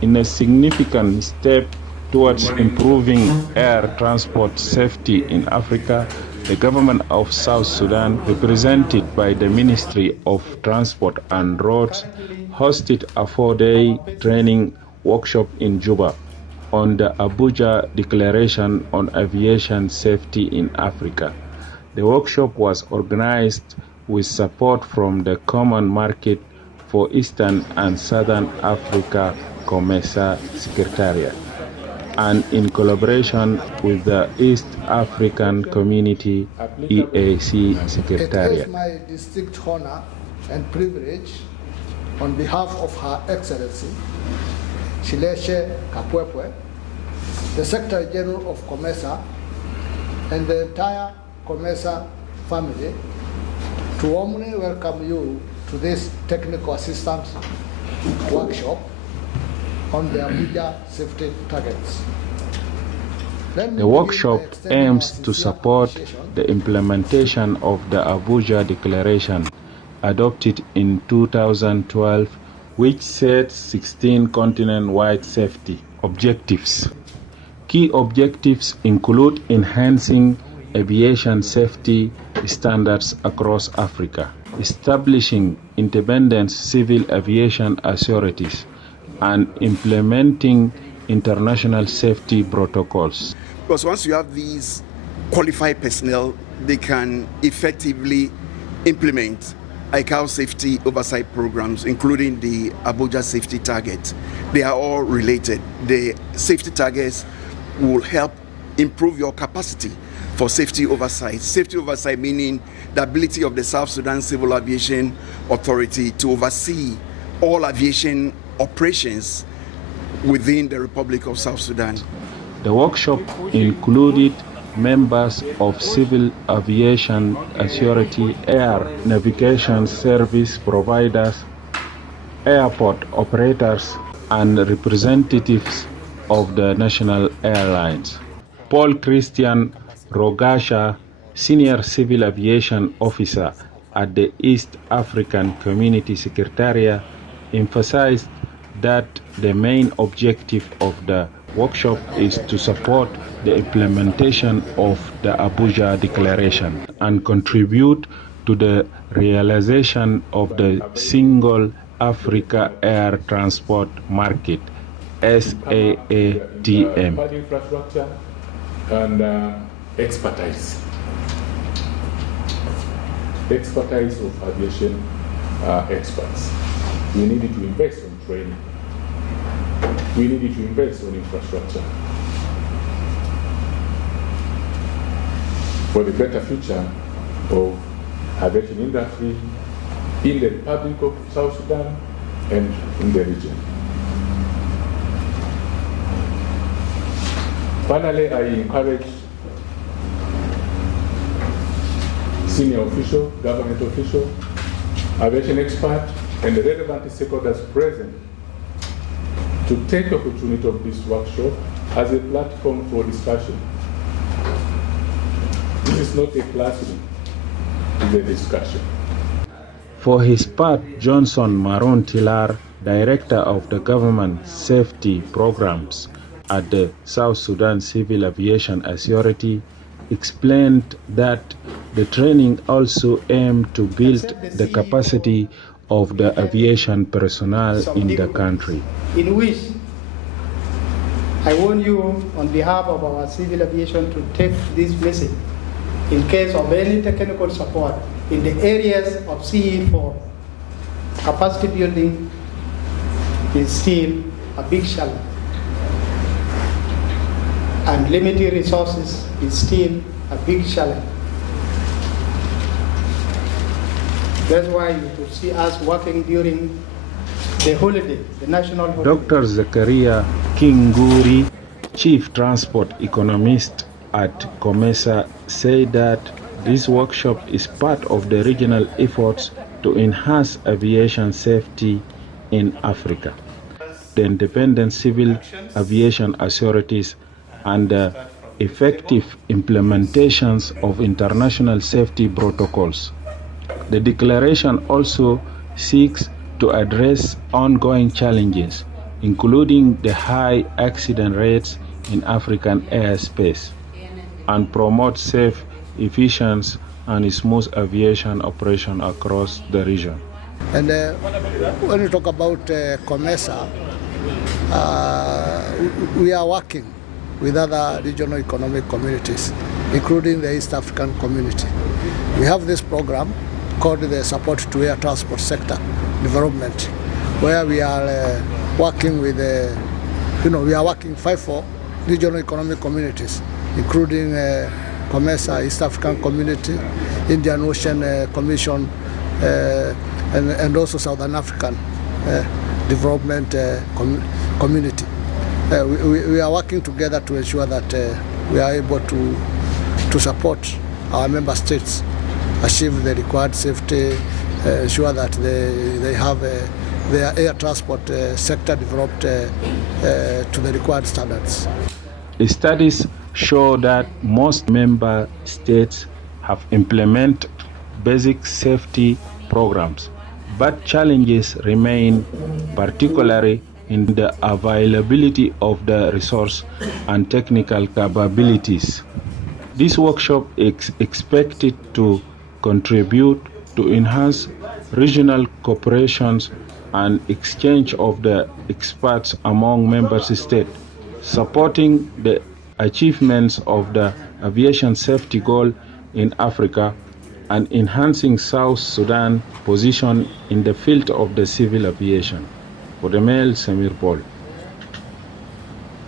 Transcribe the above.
In a significant step towards improving air transport safety in Africa, the government of South Sudan, represented by the Ministry of Transport and Roads, hosted a 4-day training workshop in Juba on the Abuja Declaration on Aviation Safety in Africa. The workshop was organized with support from the Common Market for Eastern and Southern Africa COMESA Secretariat, and in collaboration with the East African Community EAC Secretariat. It is my distinct honor and privilege on behalf of Her Excellency Shileshe Kapwepwe, the Secretary General of COMESA, and the entire COMESA family, to warmly welcome you to this technical assistance workshop on the Abuja Safety Targets. The workshop aims to support the implementation of the Abuja Declaration adopted in 2012, which sets 16 continent-wide safety objectives. Key objectives include enhancing aviation safety standards across Africa, establishing independent civil aviation authorities, and implementing international safety protocols. Because once you have these qualified personnel, they can effectively implement ICAO safety oversight programs, including the Abuja Safety Targets. They are all related. The safety targets will help improve your capacity for safety oversight. Safety oversight meaning the ability of the South Sudan Civil Aviation Authority to oversee all aviation operations within the Republic of South Sudan. The workshop included members of Civil Aviation Authority, air navigation service providers, airport operators, and representatives of the national airlines. Paul Christian Rogasha, Senior Civil Aviation Officer at the East African Community Secretariat, emphasized that the main objective of the workshop is to support the implementation of the Abuja Declaration and contribute to the realization of the Single Africa Air Transport Market, SAATM. Infrastructure and expertise of aviation experts. We needed to invest on training. We needed to invest on infrastructure for the better future of aviation industry in the Republic of South Sudan and in the region. Finally, I encourage senior official, government official, aviation expert, and the relevant stakeholders present to take the opportunity of this workshop as a platform for discussion. This is not a classroom, it's a discussion. For his part, Johnson Maroon Tilar, Director of the Government Safety Programs at the South Sudan Civil Aviation Authority, explained that the training also aimed to build the capacity of the aviation personnel in the country. In which I warn you on behalf of our civil aviation to take this message in case of any technical support in the areas of CE4. Capacity building is still a big challenge, and limited resources is still a big challenge. That's why you could see us working during the holiday, the national holiday. Dr. Zacharia Kingori, Chief Transport Economist at COMESA, said that this workshop is part of the regional efforts to enhance aviation safety in Africa. The independent civil aviation authorities and the effective implementations of international safety protocols. The declaration also seeks to address ongoing challenges, including the high accident rates in African airspace, and promote safe, efficient, and smooth aviation operation across the region. And when we talk about COMESA, we are working with other regional economic communities, including the East African community. We have this program called the Support to Air Transport Sector Development, where we are working with, we are working 54 regional economic communities, including COMESA, East African Community, Indian Ocean Commission, and also Southern African Development Community. We are working together to ensure that we are able to support our member states achieve the required safety, ensure that they have their air transport sector developed to the required standards. Studies show that most member states have implemented basic safety programs, but challenges remain, particularly in the availability of the resource and technical capabilities. This workshop is expected to contribute to enhance regional cooperations and exchange of the experts among member states, supporting the achievements of the aviation safety goal in Africa and enhancing South Sudan's position in the field of the civil aviation. For the mail, Samir Paul.